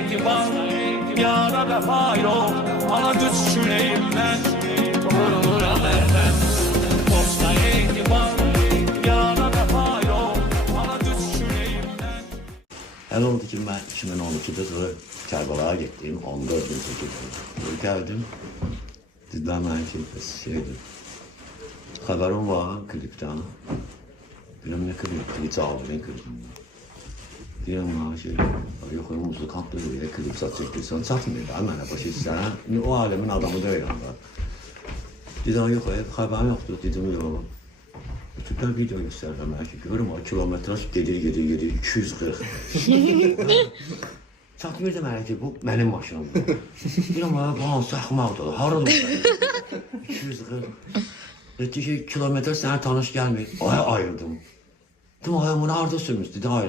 etibar, yara vefa yok. Bana düşüreyim ben, vurulura merhem. Dosta etibar, yara vefa yok. Bana düşüreyim ben. Hələ oldu ki, mən 2012-də sonra Kərbalaya getdim, 14-cü getdim. Gəldim, dedilər mənə ki, şeydir, xəbərim var klipdən. Biləm nə klipdir, heç ağlayın klipdən. Deyəm mənə şey, yox, muzikantdır, klip çəkdirsən, çatmıyor da mənə başa istəyən. O aləmin adamı deyiləm da. Dedim, yox, xəbərim yoxdur, dedim, yox. Bütün video göstərirəm mənə ki, görürüm, o kilometraj gedir, 240. Çatmırdı mənə ki, bu mənim maşınımdır. Deyirəm, bu hansı axmaqdır, harada olur? 240. Dedi ki, kilometraj sənə tanış gəlmir. Aya ayırdım. Dedim, aya bunu harada sürmüş? Dedi, ayırdım.